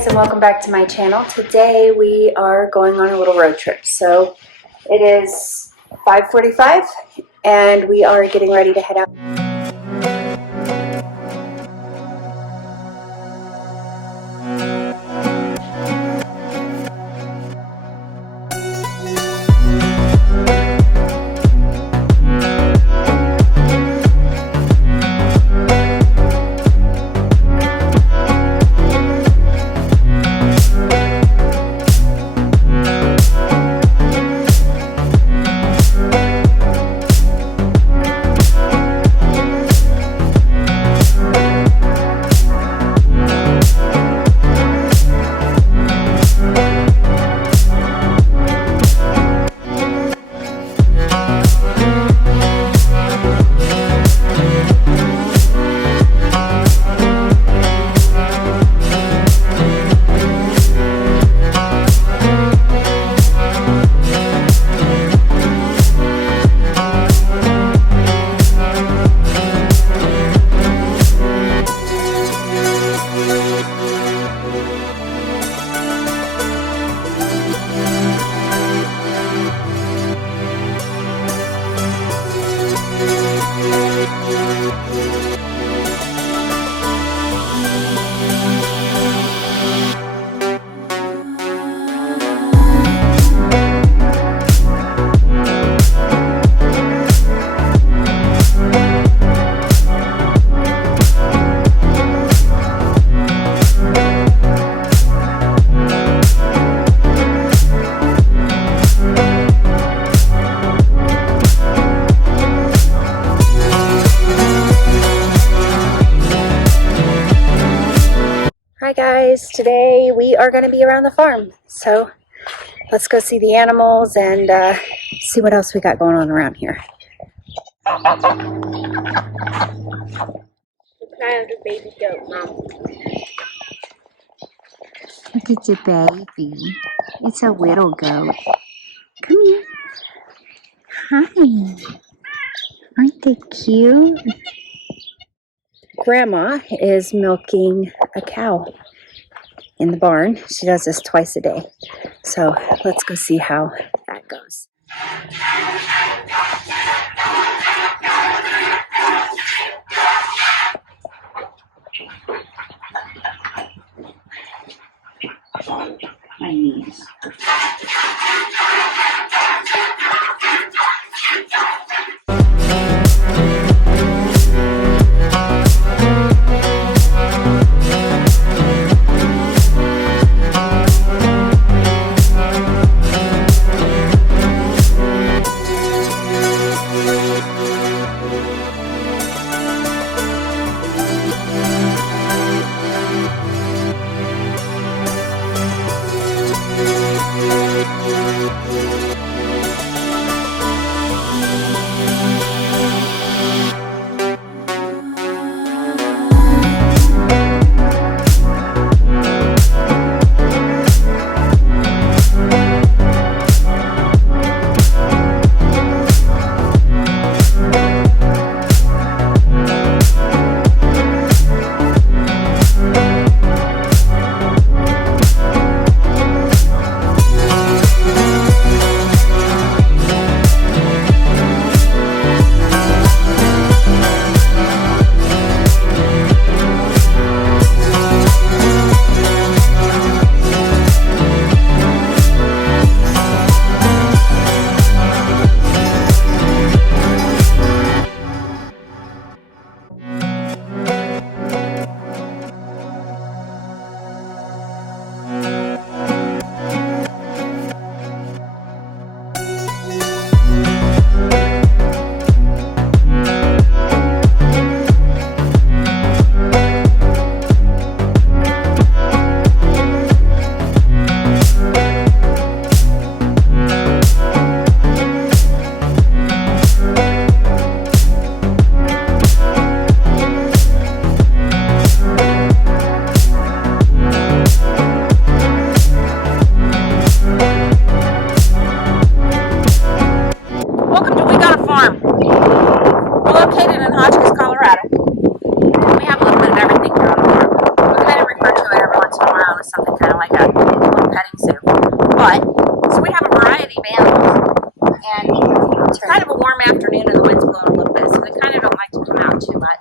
guys, and welcome back to my channel. Today we are going on a little road trip. So it is 5:45 and we are getting ready to head out. Hi guys, today we are going to be around the farm, so let's go see the animals and see what else we got going on around here. Kind of the baby goat, Mom. Look at your baby. It's a little goat. Come here. Hi. Aren't they cute? Grandma is milking a cow in the barn. She does this twice a day. So let's go see how that goes. My knees.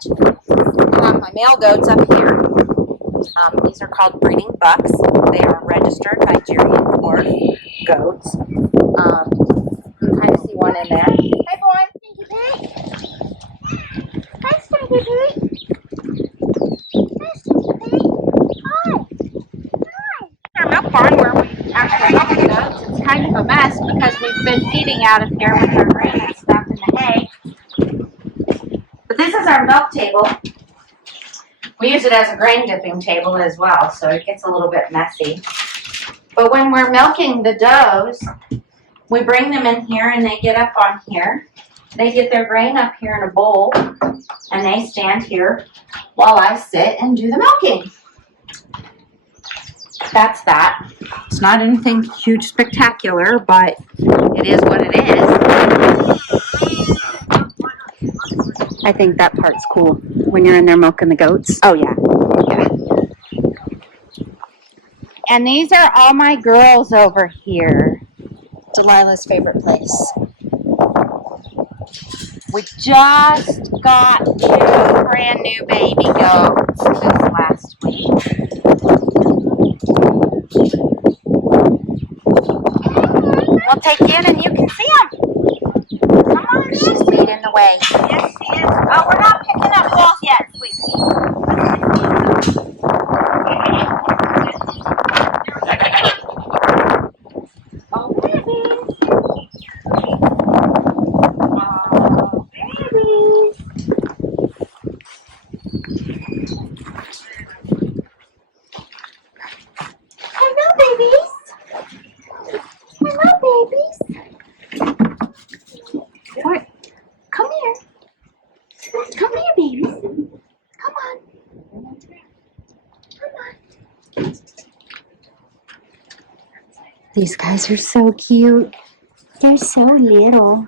I have my male goats up here. These are called breeding bucks. They are registered Nigerian dwarf goats. You can kind of see one in there. Hey, boy. Stinky pig. Hi, Stinky pig. Hi, Stinky pig. Hi. Hi. Our milk barn where we actually milk the goats. It's kind of a mess because we've been feeding out of here with our grain and stuff in the hay. But this is our milk table. We use it as a grain dipping table as well, so it gets a little bit messy. But when we're milking the does, we bring them in here and they get up on here. They get their grain up here in a bowl and they stand here while I sit and do the milking. That's that. It's not anything huge spectacular, but it is what it is. I think that part's cool when you're in there milking the goats. Oh, yeah. And these are all my girls over here. Delilah's favorite place. We just got 2 brand new baby goats this last week. We'll take you in and you can see them. Come on, she's being in the way. Yes, she is. Oh, we're not picking up balls yet, sweetie. Oh, babies. Oh, babies. Hello, babies. Hello, babies. What? Come here. Come here, babies. Come on. Come on. These guys are so cute. They're so little.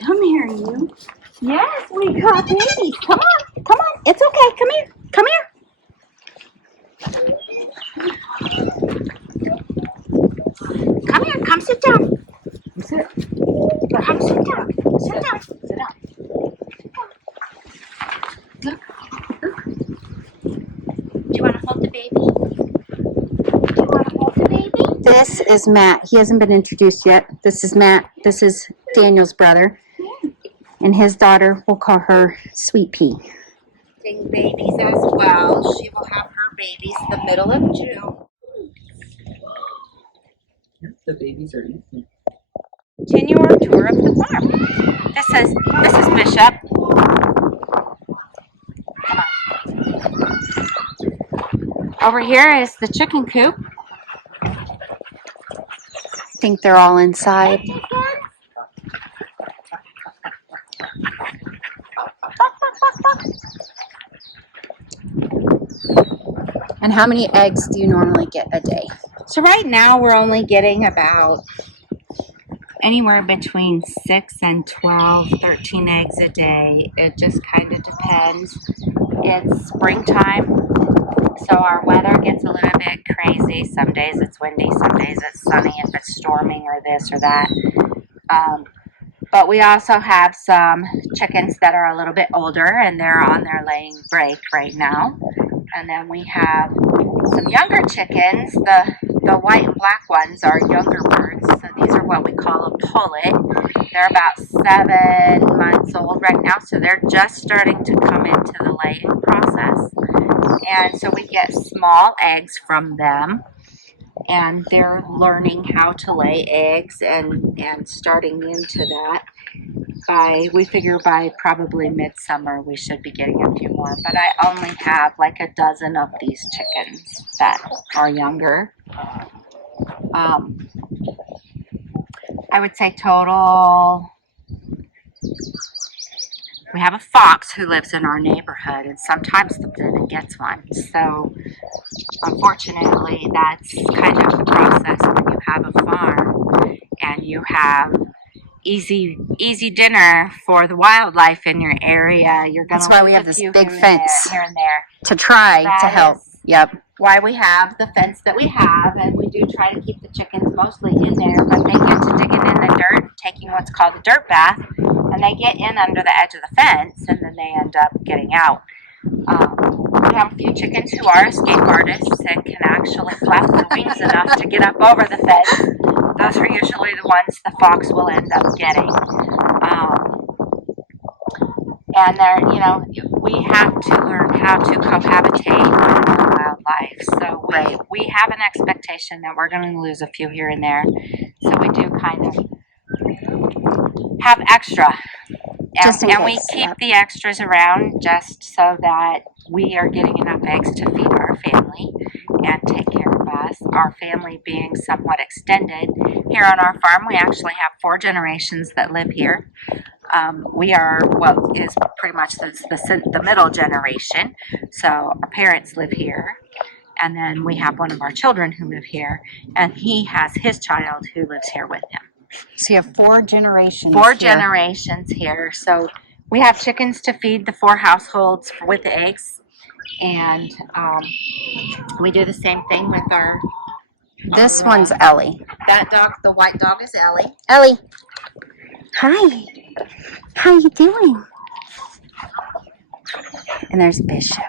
Come here, you. Yes, we got babies. Come on. Come on. It's okay. Come here. Come here. Come here. Come sit down. Sit. Come sit down. Sit down. Sit down. Look. Look. Do you want to hold the baby? Do you want to hold the baby? This is Matt. He hasn't been introduced yet. This is Matt. This is Daniel's brother. And his daughter, we'll call her Sweet Pea. Babies as well. She will have her babies the middle of June. The babies are eating. Continue our tour of the farm. This is Bishop. Over here is the chicken coop. I think they're all inside. And how many eggs do you normally get a day? So right now we're only getting about anywhere between 6 and 12, 13 eggs a day. It just kind of depends. It's springtime, so our weather gets a little bit crazy. Some days it's windy, some days it's sunny if it's storming or this or that. But we also have some chickens that are a little bit older and they're on their laying break right now. And then we have some younger chickens. The white and black ones are younger birds. So these are what we call a pullet. They're about 7 months old right now. So they're just starting to come into the laying process. And so we get small eggs from them. And they're learning how to lay eggs and starting into that. We figure by probably midsummer we should be getting a few more. But I only have like a dozen of these chickens that are younger. I would say total, we have a fox who lives in our neighborhood and sometimes the even gets one. So unfortunately that's kind of the process when you have a farm and you have easy dinner for the wildlife in your area. You're gonna That's why we have this big fence here and there to try to help. Yep. why we have the fence that we have, and we do try to keep the chickens mostly in there, but they get to digging in the dirt, taking what's called a dirt bath, and they get in under the edge of the fence, and then they end up getting out. We have a few chickens who are escape artists and can actually flap their wings enough to get up over the fence. Those are usually the ones the fox will end up getting. And they're, you know, we have to learn how to cohabitate with wildlife. So we have an expectation that we're going to lose a few here and there. So we do kind of have extra. And we keep the extras around just so that we are getting enough eggs to feed our family and take care of us. Our family being somewhat extended. Here on our farm, we actually have 4 generations that live here. We are what is pretty much the middle generation. So our parents live here. And then we have one of our children who live here. And he has his child who lives here with him. So you have 4 generations. 4 generations here. So we have chickens to feed the 4 households with eggs, and we do the same thing with our. This one's Ellie. That dog, the white dog, is Ellie. Ellie, hi. How you doing? And there's Bishop.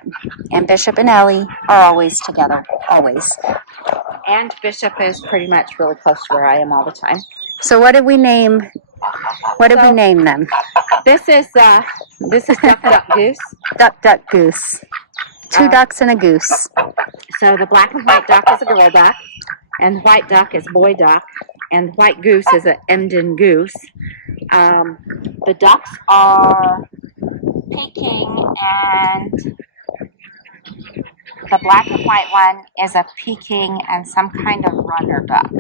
And Bishop and Ellie are always together. Always. And Bishop is pretty much really close to where I am all the time. So what did we name? What did we name them? This is Duck Duck Goose. Duck Duck Goose. 2 ducks and a goose. So the black and white duck is a girl duck, and the white duck is boy duck, and the white goose is an Emden goose. The ducks are Peking, and the black and white one is a Peking and some kind of runner duck.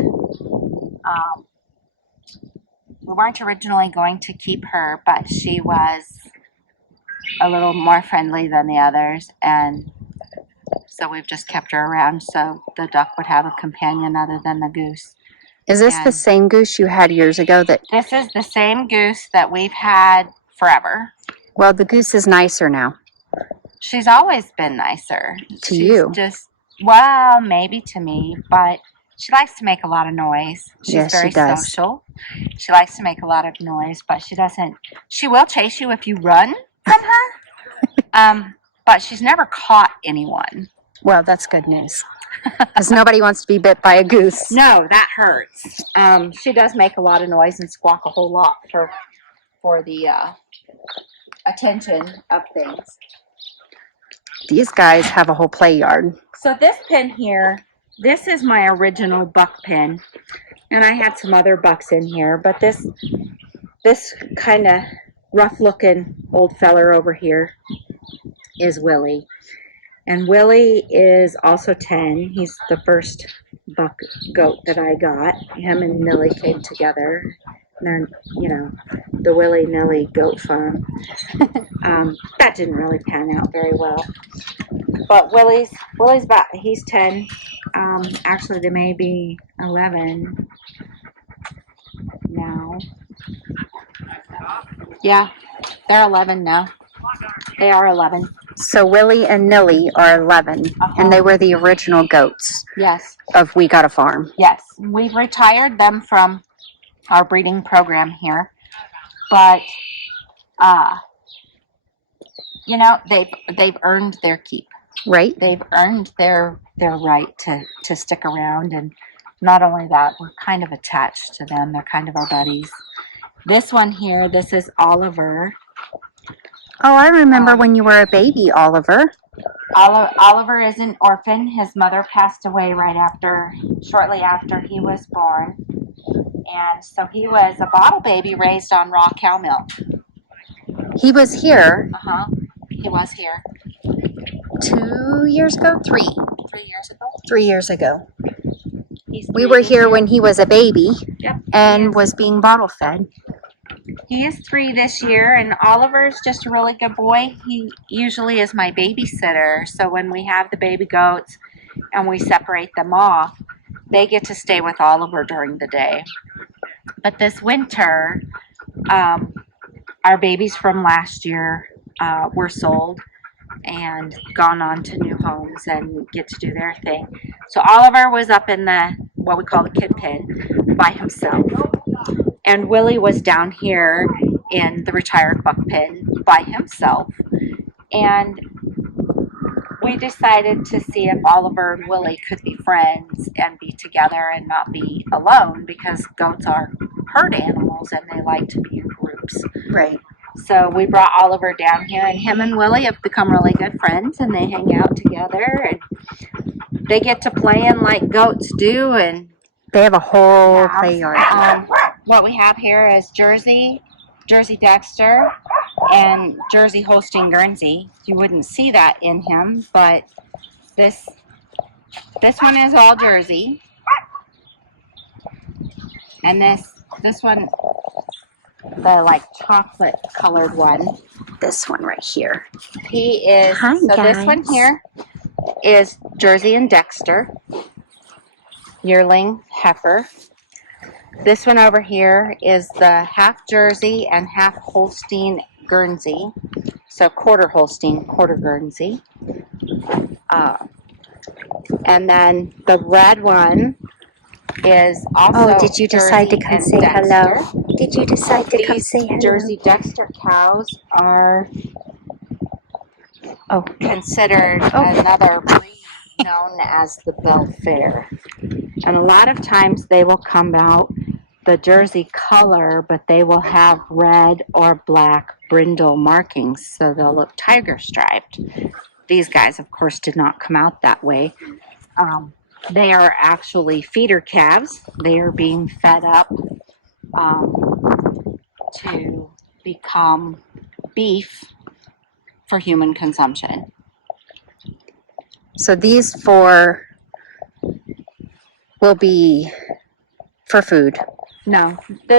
We weren't originally going to keep her, but she was a little more friendly than the others, and so we've just kept her around so the duck would have a companion other than the goose. Is this the same goose you had years ago? This is the same goose that we've had forever. Well, the goose is nicer now. She's always been nicer. To you? Well, maybe to me, but she likes to make a lot of noise. She's very she does. social. She likes to make a lot of noise, but she will chase you if you run from her. But she's never caught anyone. Well, that's good news. Because nobody wants to be bit by a goose. No, that hurts. She does make a lot of noise and squawk a whole lot for the attention of things. These guys have a whole play yard. So this pen here, this is my original buck pen. And I had some other bucks in here, but this kind of rough-looking old feller over here is Willie. And Willie is also 10. He's the first buck goat that I got. Him and Millie came together. And they're, the Willie-Nilly goat farm. That didn't really pan out very well. But Willie's he's 10. Actually, they may be 11 now. Yeah, they're 11 now. They are 11. So Willie and Nilly are 11, and they were the original goats. Yes. Of We Got a Farm. Yes. We've retired them from our breeding program here, but they've earned their keep. Right. They've earned their right to stick around, and not only that, we're kind of attached to them. They're kind of our buddies. This one here, this is Oliver. Oh, I remember when you were a baby, Oliver. Oliver is an orphan. His mother passed away shortly after he was born. And so he was a bottle baby raised on raw cow milk. He was here. He was here. 2 years ago? 3. 3 years ago? 3 years ago. We were here when he was a baby. Yep. And was being bottle fed. He is 3 this year, and Oliver's just a really good boy. He usually is my babysitter, so when we have the baby goats and we separate them off, they get to stay with Oliver during the day. But this winter, our babies from last year were sold, and gone on to new homes and get to do their thing. So Oliver was up in the, what we call the kid pen, by himself. And Willie was down here in the retired buck pen by himself. And we decided to see if Oliver and Willie could be friends and be together and not be alone, because goats are herd animals and they like to be in groups. Right. So we brought Oliver down here, and him and Willie have become really good friends, and they hang out together and they get to playing like goats do. And They have a whole yeah, play yard. what we have here is Jersey Dexter, and Jersey Holstein Guernsey. You wouldn't see that in him, but this one is all Jersey, and this one, the like chocolate colored one, This one right here. he is. Hi, so this one guys. here is Jersey and Dexter, yearling heifer. This one over here is the half Jersey and half Holstein Guernsey. So quarter Holstein, quarter Guernsey. And then the red one is also. Oh, did you decide to Jersey come and say Dexter. hello? Did you decide to come These say hello? Jersey Dexter cows are considered another breed known as the Belfair. And a lot of times they will come out the Jersey color, but they will have red or black brindle markings, so they'll look tiger striped. These guys, of course, did not come out that way. They are actually feeder calves. They are being fed up to become beef for human consumption. So these four will be for food. No,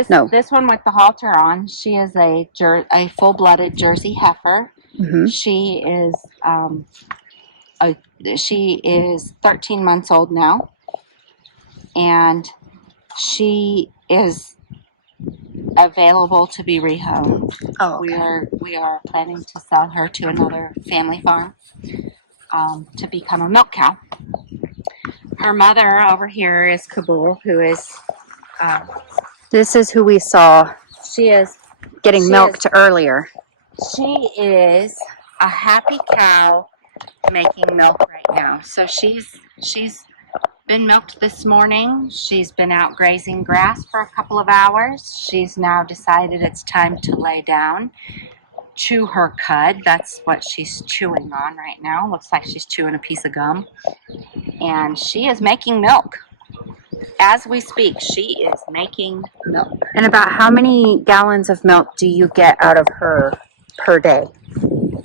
No. this one with the halter on, she is a full-blooded Jersey heifer. Mm-hmm. She is 13 months old now, and she is available to be rehomed. Oh, okay. We are planning to sell her to another family farm to become a milk cow. Her mother over here is Kabul, who is This is who we saw getting milked earlier. She is a happy cow making milk right now. So she's been milked this morning. She's been out grazing grass for a couple of hours. She's now decided it's time to lay down, chew her cud. That's what she's chewing on right now. Looks like she's chewing a piece of gum. And she is making milk. As we speak, she is making milk. And about how many gallons of milk do you get out of her per day?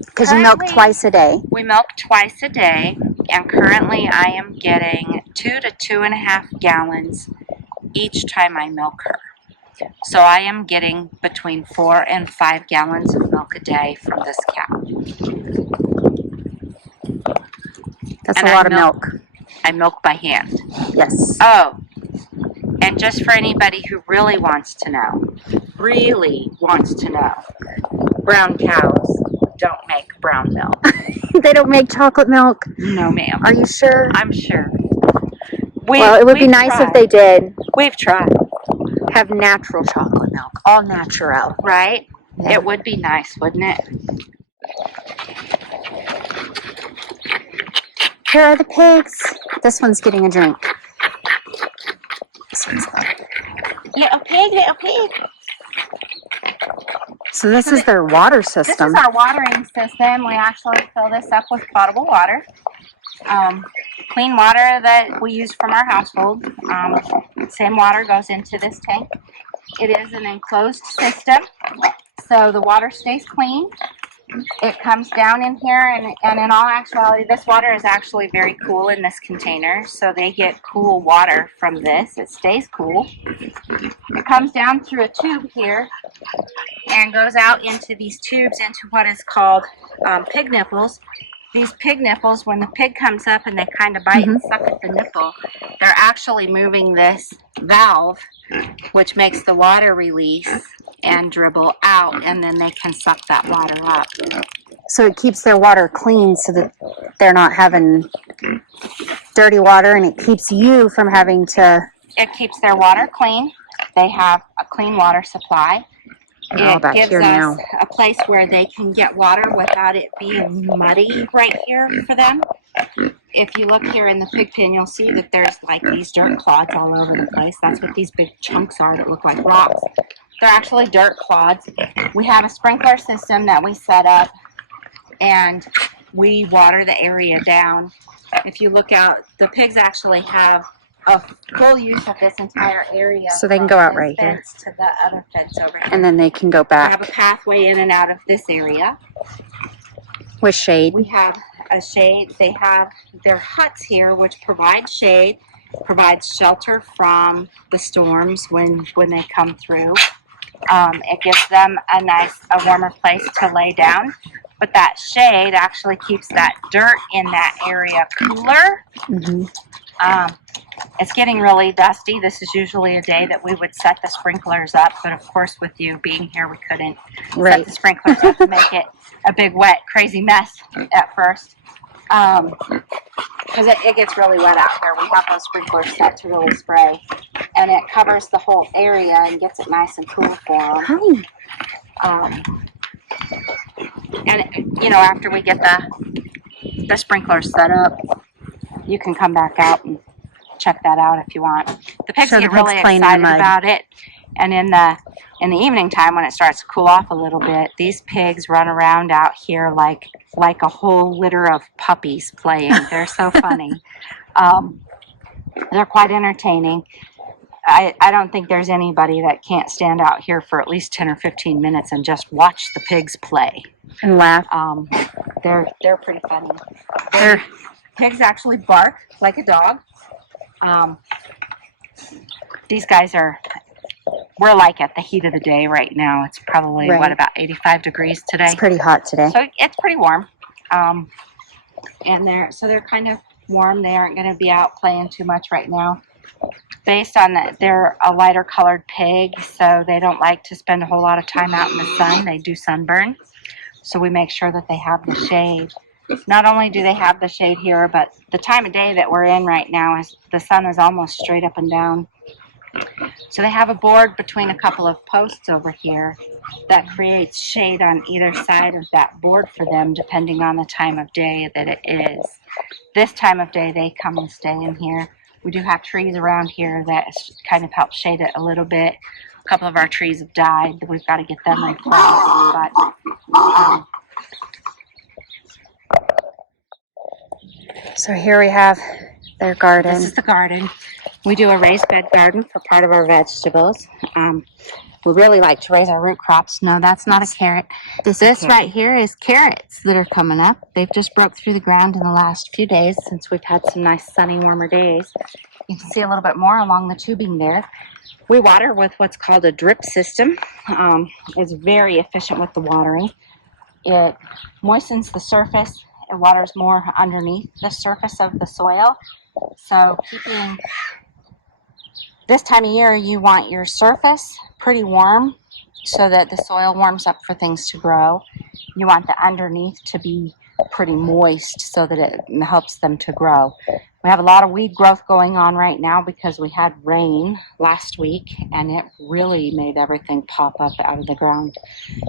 Because you milk Currently, twice a day. We milk twice a day, and currently I am getting 2 to 2.5 gallons each time I milk her. So I am getting between 4 and 5 gallons of milk a day from this cow. That's And a lot of milk. I milk by hand. Yes. Oh, and just for anybody who really wants to know, brown cows don't make brown milk. They don't make chocolate milk? No, ma'am. Are you sure? I'm sure. Well, it would be nice if they did. We've tried. Have natural chocolate milk. All natural. Right? Yeah. It would be nice, wouldn't it? Here are the pigs. This one's getting a drink. This one's up. Little pig. So this is their water system. This is our watering system. We actually fill this up with potable water. Clean water that we use from our household. Same water goes into this tank. It is an enclosed system, so the water stays clean. It comes down in here, and in all actuality, this water is actually very cool in this container, so they get cool water from this. It stays cool. It comes down through a tube here and goes out into these tubes into what is called pig nipples. These pig nipples, when the pig comes up and they kind of bite and suck at the nipple, they're actually moving this valve, which makes the water release and dribble out, and then they can suck that water up. So it keeps their water clean so that they're not having dirty water, and it keeps you from having to. It keeps their water clean. They have a clean water supply. They're all It back gives here us now. a place where they can get water without it being muddy right here for them. If you look here in the pig pen, you'll see that there's like these dirt clods all over the place. That's what these big chunks are that look like rocks. They're actually dirt clods. We have a sprinkler system that we set up, and we water the area down. If you look out, the pigs actually have a full use of this entire area. So they can from go out this right here. fence to the other fence over here. And then they can go We have a back pathway in and out of this area. with shade. We have a shade. They have their huts here, which provide shade, provides shelter from the storms when they come through. It gives them a warmer place to lay down. But that shade actually keeps that dirt in that area cooler. Mm-hmm. It's getting really dusty. This is usually a day that we would set the sprinklers up, but of course with you being here, we couldn't set the sprinklers up to make it a big, wet, crazy mess at first. Because it gets really wet out here. We have those sprinklers set to really spray, and it covers the whole area and gets it nice and cool for them. Hi. And you know, after we get the sprinklers set up, you can come back out and check that out if you want. The pigs get really excited about it, and in the evening time when it starts to cool off a little bit, these pigs run around out here like a whole litter of puppies playing. They're so funny. They're quite entertaining. I don't think there's anybody that can't stand out here for at least 10 or 15 minutes and just watch the pigs play And laugh. They're pretty funny. Pigs actually bark like a dog. These guys we're like at the heat of the day right now. It's probably, about 85 degrees today? It's pretty hot today. So it's pretty warm. And they're kind of warm. They aren't going to be out playing too much right now. Based on that, they're a lighter colored pig, so they don't like to spend a whole lot of time out in the sun. They do sunburn. So we make sure that they have the shade. Not only do they have the shade here, but the time of day that we're in right now is the sun is almost straight up and down. So they have a board between a couple of posts over here that creates shade on either side of that board for them, depending on the time of day that it is. This time of day, they come and stay in here. We do have trees around here that kind of help shade it a little bit. A couple of our trees have died. We've got to get them replaced. But so here we have their garden. this is the garden. We do a raised bed garden for part of our vegetables. We really like to raise our root crops. No, that's not a carrot. This right here is carrots that are coming up. They've just broke through the ground in the last few days since we've had some nice sunny, warmer days. You can see a little bit more along the tubing there. We water with what's called a drip system. It's very efficient with the watering. It moistens the surface. It waters more underneath the surface of the soil. So this time of year, you want your surface pretty warm so that the soil warms up for things to grow. You want the underneath to be pretty moist so that it helps them to grow. We have a lot of weed growth going on right now because we had rain last week and it really made everything pop up out of the ground.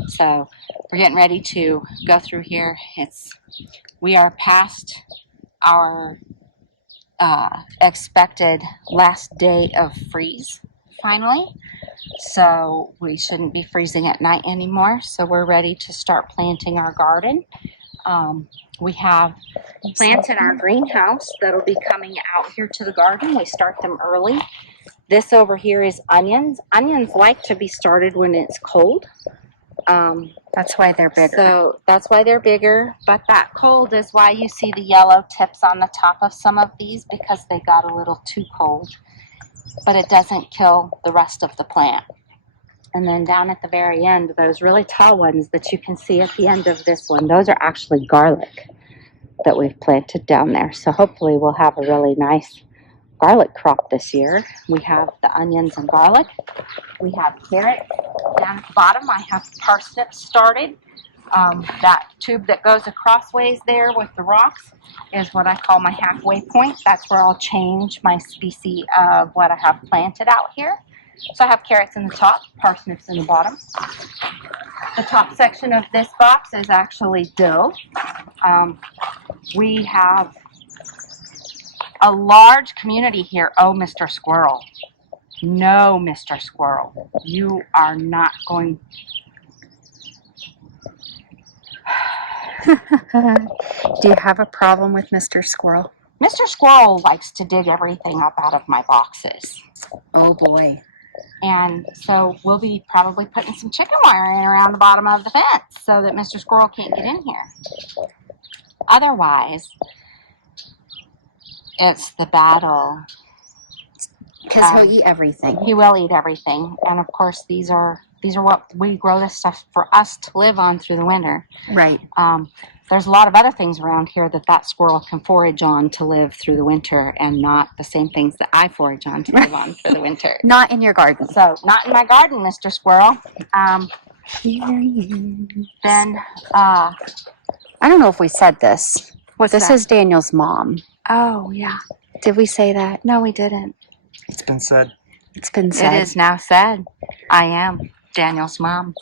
So we're getting ready to go through here. We are past our expected last day of freeze finally, so we shouldn't be freezing at night anymore. So we're ready to start planting our garden. We have plants in our greenhouse that'll be coming out here to the garden. We start them early. This over here is onions. Onions like to be started when it's cold. That's why they're bigger. So that's why they're bigger, but that cold is why you see the yellow tips on the top of some of these, because they got a little too cold, but it doesn't kill the rest of the plant. And then down at the very end, those really tall ones that you can see at the end of this one, those are actually garlic that we've planted down there. So hopefully we'll have a really nice garlic crop this year. We have the onions and garlic. We have carrots. Down at the bottom, I have parsnips started. That tube that goes acrossways there with the rocks is what I call my halfway point. That's where I'll change my species of what I have planted out here. So I have carrots in the top, parsnips in the bottom. The top section of this box is actually dill. We have a large community here. Oh, Mr. Squirrel. No, Mr. Squirrel. You are not going... Do you have a problem with Mr. Squirrel? Mr. Squirrel likes to dig everything up out of my boxes. Oh boy. And so we'll be probably putting some chicken wire in around the bottom of the fence so that Mr. Squirrel can't get in here. Otherwise, it's the battle. Because he'll eat everything. He will eat everything. And of course, these are what we grow this stuff for us to live on through the winter. Right. There's a lot of other things around here that squirrel can forage on to live through the winter, and not the same things that I forage on to live on for the winter. Not in your garden. So, not in my garden, Mr. Squirrel. Then, I don't know if we said this. This that? is Daniel's mom. Oh, yeah. Did we say that? No, we didn't. It's been said. It's been said. It is now said. I am Daniel's mom.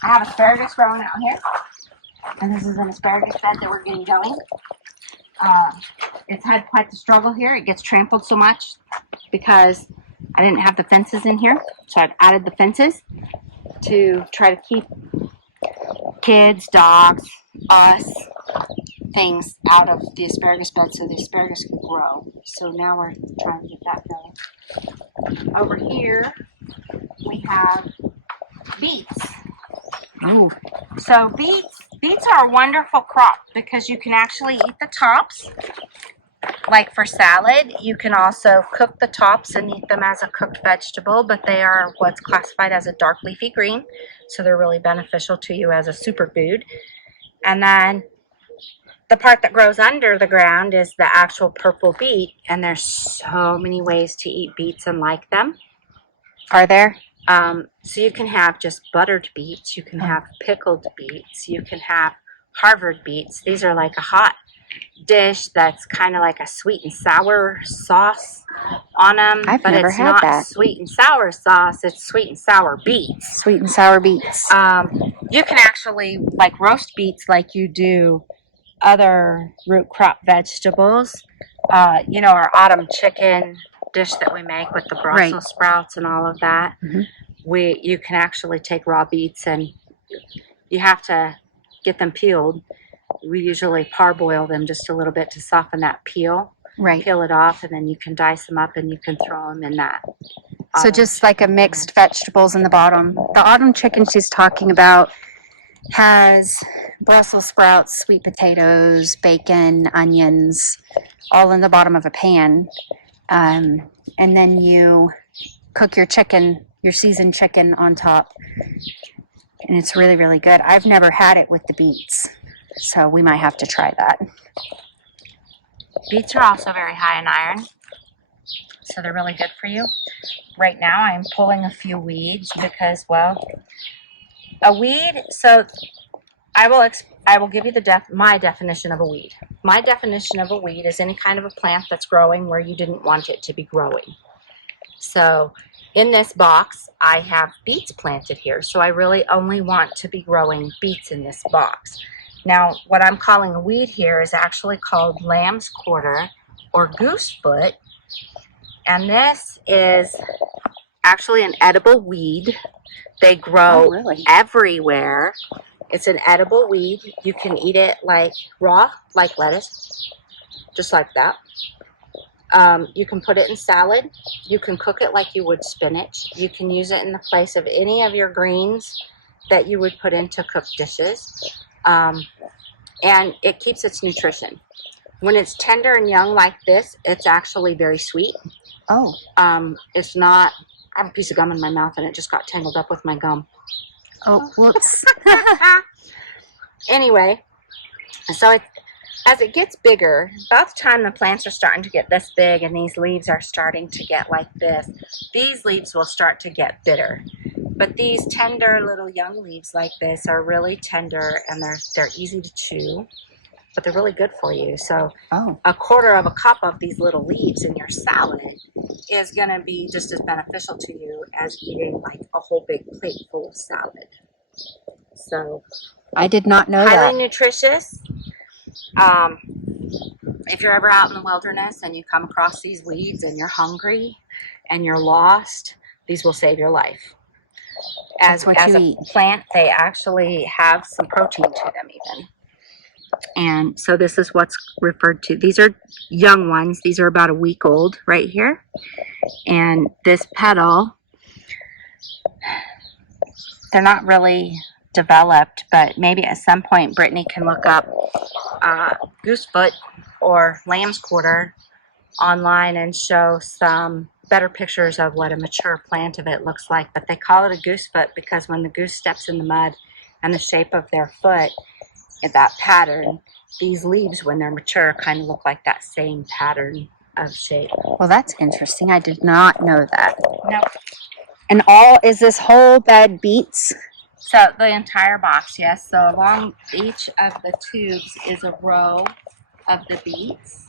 I have asparagus growing out here, and this is an asparagus bed that we're getting going. It's had quite the struggle here. It gets trampled so much because I didn't have the fences in here, so I've added the fences to try to keep kids, dogs, us, things out of the asparagus bed so the asparagus can grow. So now we're trying to get that going. Over here, we have beets. Ooh. So beets are a wonderful crop because you can actually eat the tops, like for salad. You can also cook the tops and eat them as a cooked vegetable, but they are what's classified as a dark leafy green, so they're really beneficial to you as a superfood. And then the part that grows under the ground is the actual purple beet, and there's so many ways to eat beets and like them. Are there? So you can have just buttered beets, you can have pickled beets, you can have Harvard beets. These are like a hot dish that's kind of like a sweet and sour sauce on them. I've but never it's had not that. Sweet and sour sauce, it's sweet and sour beets. Sweet and sour beets. You can actually like roast beets like you do other root crop vegetables. You know, our autumn chicken dish that we make with the Brussels sprouts and all of that. Mm-hmm. You can actually take raw beets, and you have to get them peeled. We usually parboil them just a little bit to soften that peel. Right. Peel it off, and then you can dice them up and you can throw them in that. So just like a mixed vegetables in the bottom. The autumn chicken she's talking about has Brussels sprouts, sweet potatoes, bacon, onions, all in the bottom of a pan. And then you cook your chicken, your seasoned chicken on top. And it's really, really good. I've never had it with the beets, so we might have to try that. Beets are also very high in iron, so they're really good for you. Right now I'm pulling a few weeds because, well, a weed, so I will give you my definition of a weed. My definition of a weed is any kind of a plant that's growing where you didn't want it to be growing. So in this box, I have beets planted here, so I really only want to be growing beets in this box. Now, what I'm calling a weed here is actually called lamb's quarter or goosefoot, and this is actually an edible weed. They grow everywhere. It's an edible weed. You can eat it like raw, like lettuce, just like that. You can put it in salad. You can cook it like you would spinach. You can use it in the place of any of your greens that you would put into cooked dishes. And it keeps its nutrition. When it's tender and young like this, it's actually very sweet. Oh. It's not, I have a piece of gum in my mouth and it just got tangled up with my gum. Oh, whoops. Anyway, so as it gets bigger, about the time the plants are starting to get this big and these leaves are starting to get like this, these leaves will start to get bitter. But these tender little young leaves like this are really tender, and they're easy to chew, but they're really good for you. So a quarter of a cup of these little leaves in your salad is going to be just as beneficial to you as eating like a whole big plate full of salad. So I did not know highly that. nutritious. If you're ever out in the wilderness and you come across these weeds and you're hungry and you're lost, these will save your life. As a plant, they actually have some protein to them even. And so this is what's referred to. These are young ones. These are about a week old right here. And this petal, they're not really developed, but maybe at some point Brittany can look up goosefoot or lamb's quarter online and show some better pictures of what a mature plant of it looks like. But they call it a goosefoot because when the goose steps in the mud and the shape of their foot, that pattern, these leaves when they're mature kind of look like that same pattern of shape. Well, that's interesting. I did not know that. Nope. And is this whole bed beets? So the entire box, yes. So along each of the tubes is a row of the beets.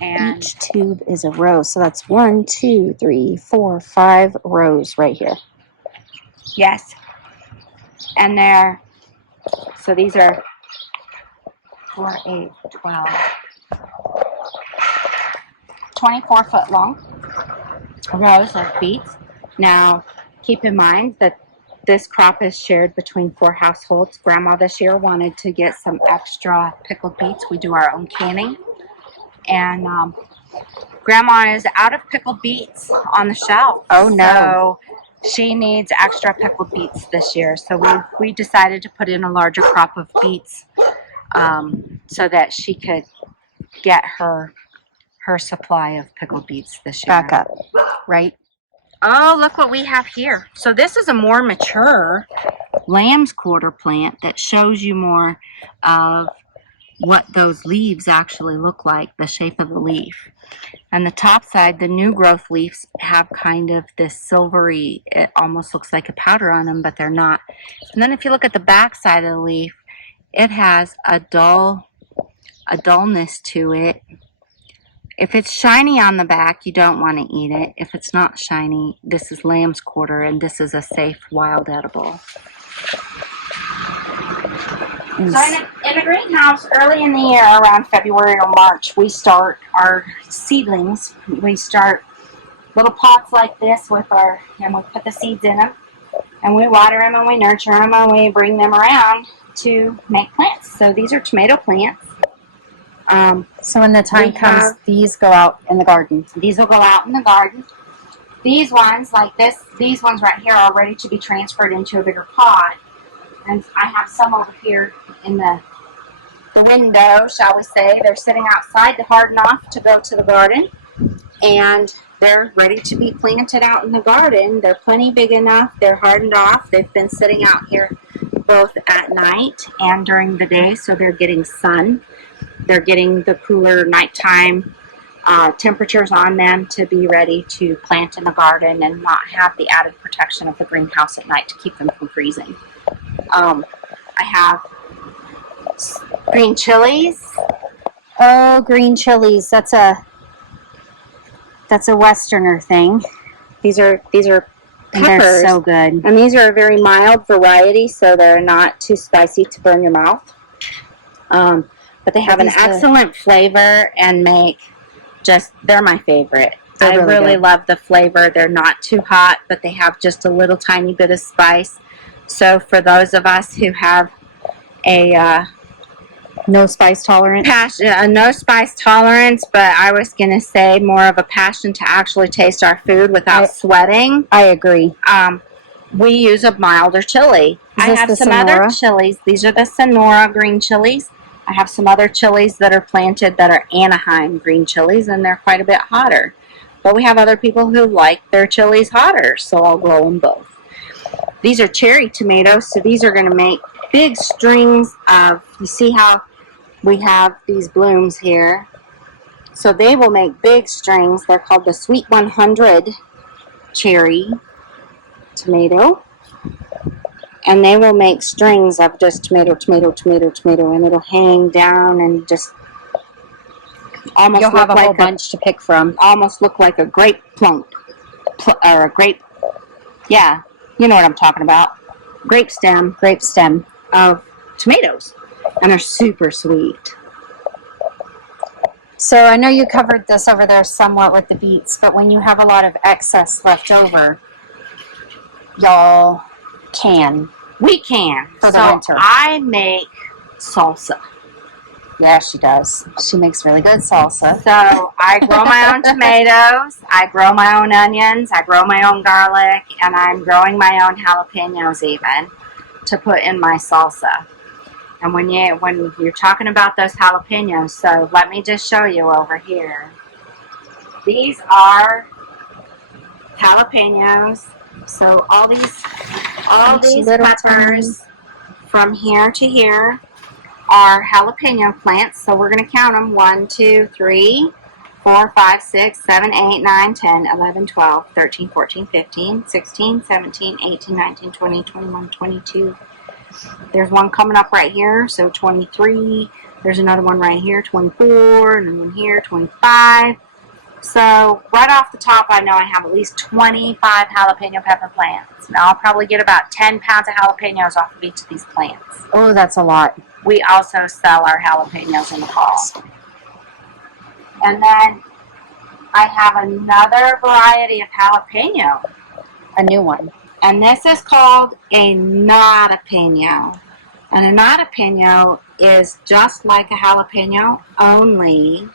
And each tube is a row. So that's 1, 2, 3, 4, 5 rows right here. Yes. And so these are 4, 8, 12, 24 foot long rows of beets. Now, keep in mind that this crop is shared between 4 households. Grandma this year wanted to get some extra pickled beets. We do our own canning. And Grandma is out of pickled beets on the shelf. Oh, no. So she needs extra pickled beets this year. So we decided to put in a larger crop of beets so that she could get her supply of pickled beets this year. Back up, right? Oh, look what we have here. So this is a more mature lamb's quarter plant that shows you more of what those leaves actually look like, the shape of the leaf. And the top side, the new growth leaves have kind of this silvery, it almost looks like a powder on them, but they're not. And then if you look at the back side of the leaf, it has a dullness to it. If it's shiny on the back, you don't want to eat it. If it's not shiny, this is lamb's quarter, and this is a safe wild edible. So in the greenhouse, early in the year, around February or March, we start our seedlings. We start little pots like this and we put the seeds in them, and we water them and we nurture them and we bring them around to make plants. So these are tomato plants. So when the time comes, these go out in the garden. These will go out in the garden. These ones, like this, these ones right here are ready to be transferred into a bigger pot. And I have some over here in the window, shall we say. They're sitting outside to harden off to go to the garden. And they're ready to be planted out in the garden. They're plenty big enough. They're hardened off. They've been sitting out here both at night and during the day, so they're getting sun. They're getting the cooler nighttime temperatures on them to be ready to plant in the garden and not have the added protection of the greenhouse at night to keep them from freezing. I have green chilies. Oh, green chilies. That's a Westerner thing. These are peppers. They're so good. And these are a very mild variety, so they're not too spicy to burn your mouth. But they have an excellent flavor and they're my favorite. I really love the flavor. They're not too hot, but they have just a little tiny bit of spice. So for those of us who have a no spice tolerance, no spice tolerance, but I was going to say more of a passion to actually taste our food without sweating. I agree. We use a milder chili. I have some other chilies. These are the Sonora green chilies. I have some other chilies that are planted that are Anaheim green chilies, and they're quite a bit hotter. But we have other people who like their chilies hotter, so I'll grow them both. These are cherry tomatoes, so these are going to make big strings of, you see how we have these blooms here? So they will make big strings. They're called the Sweet 100 cherry tomato. and they will make strings of just tomato, tomato, tomato, tomato, and it'll hang down and just almost You'll look have a like whole bunch to pick from. almost look like a grape or a grape. Yeah, you know what I'm talking about. Grape stem of tomatoes, and they're super sweet. So I know you covered this over there somewhat with the beets, but when you have a lot of excess left over, y'all can. We can. For the so winter. I make salsa. Yeah, she does. She makes really good salsa. So I grow my own tomatoes, I grow my own onions, I grow my own garlic, and I'm growing my own jalapenos even to put in my salsa. And when you're talking about those jalapenos, so let me just show you over here. These are jalapenos. So all these peppers from here to here are jalapeno plants. So we're going to count them. 1, 2, 3, 4, 5, 6, 7, 8, 9, 10, 11, 12, 13, 14, 15, 16, 17, 18, 19, 20, 21, 22. There's one coming up right here, so 23. There's another one right here, 24, and then one here, 25. So right off the top, I know I have at least 25 jalapeno pepper plants. Now I'll probably get about 10 pounds of jalapenos off of each of these plants. Oh, that's a lot. We also sell our jalapenos in the fall. And then I have another variety of jalapeno. A new one. And this is called a jalapeno. And a jalapeno is just like a jalapeno, only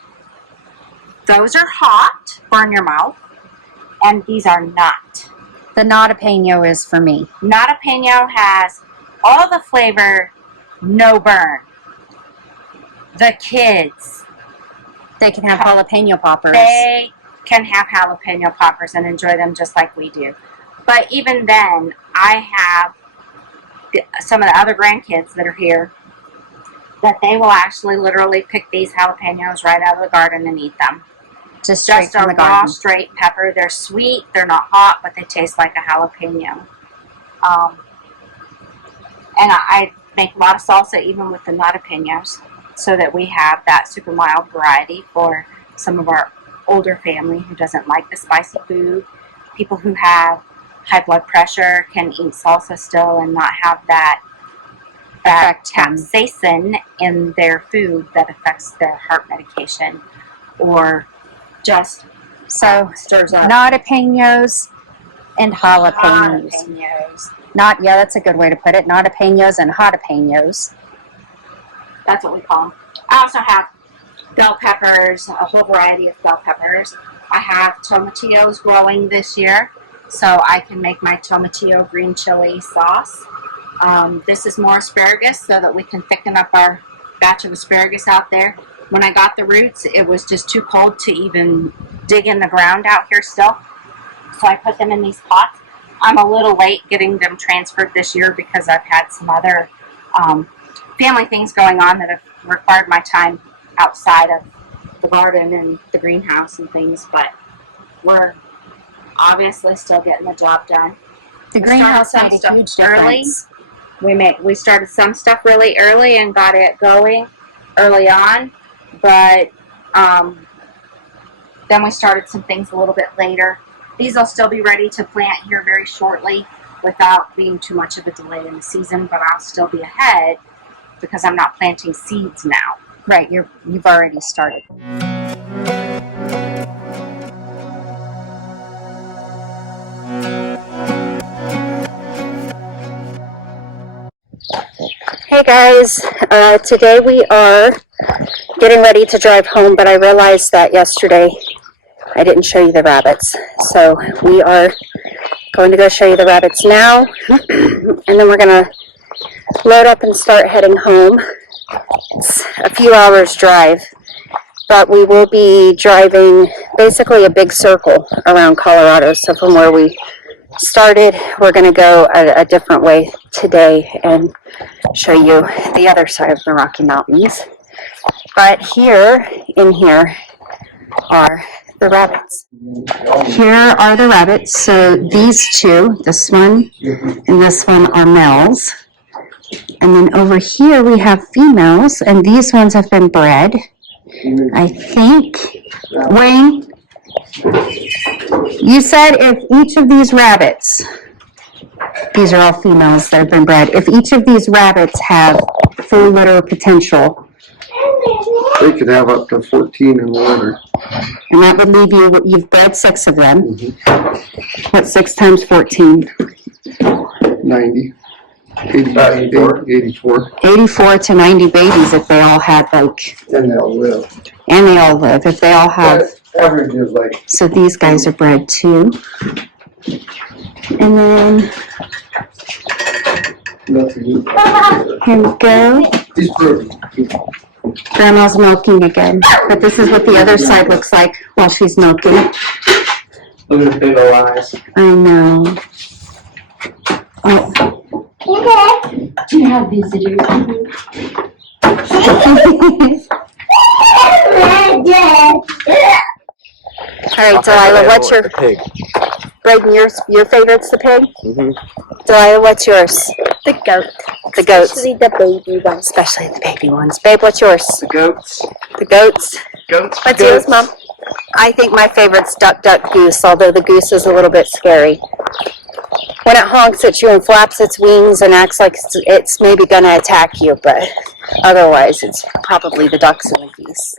those are hot, burn your mouth, and these are not. The jalapeno is for me. Jalapeno has all the flavor, no burn. The kids, They can have jalapeno poppers. they can have jalapeno poppers and enjoy them just like we do. But even then, I have some of the other grandkids that are here that they will actually literally pick these jalapenos right out of the garden and eat them. Just straight Just from a the raw, garden. straight pepper. They're sweet. They're not hot, but they taste like a jalapeno. And I make a lot of salsa even with the jalapenos, so that we have that super mild variety for some of our older family who doesn't like the spicy food. People who have high blood pressure can eat salsa still and not have that capsaicin in their food that affects their heart medication or just So, stirs up jalapenos and jalapenos. jalapenos. Yeah, that's a good way to put it. Jalapenos and jalapenos. That's what we call them. I also have bell peppers, a whole variety of bell peppers. I have tomatillos growing this year, so I can make my tomatillo green chili sauce. This is more asparagus so that we can thicken up our batch of asparagus out there. When I got the roots, it was just too cold to even dig in the ground out here still, so I put them in these pots. I'm a little late getting them transferred this year because I've had some other family things going on that have required my time outside of the garden and the greenhouse and things, but we're obviously still getting the job done. The greenhouse made a huge difference. We started some stuff really early and got it going early on, but then we started some things a little bit later. These will still be ready to plant here very shortly without being too much of a delay in the season, but I'll still be ahead because I'm not planting seeds now. Right, you've already started. Hey guys, today we are getting ready to drive home, but I realized that yesterday I didn't show you the rabbits. So we are going to go show you the rabbits now, and then we're going to load up and start heading home. It's a few hours drive, but we will be driving basically a big circle around Colorado. So from where we started, we're going to go a different way today and show you the other side of the Rocky Mountains. But in here are the rabbits. Here are the rabbits. So these two, this one and this one, are males. And then over here we have females, and these ones have been bred. I think, Wayne, you said if each of these rabbits, these are all females that have been bred, if each of these rabbits have full litter potential, They could have up to 14 in the litter. and that would leave you, you've bred 6 of them. What's 6 times 14? 90. 84. 84 to 90 babies if they all had like, And they'll live. and they all live, if they all have. Average is like, So these guys are bred too. And then, nothing. here we go. He's pretty. Grandma's milking again. But this is what the other side looks like while she's milking. Look at the big old eyes. I know. Oh. Do you have visitors? All right, Delilah, what's your, pig? Braden, your favorite's the pig? Mm-hmm. Delilah, what's yours? The goat. The goats. Especially the baby ones. Especially the baby ones. Babe, what's yours? The goats. The goats. Goats. What's yours, Mom? I think my favorite's duck, duck, goose, although the goose is a little bit scary. When it honks at you and flaps its wings and acts like it's maybe going to attack you, but otherwise it's probably the ducks and the geese.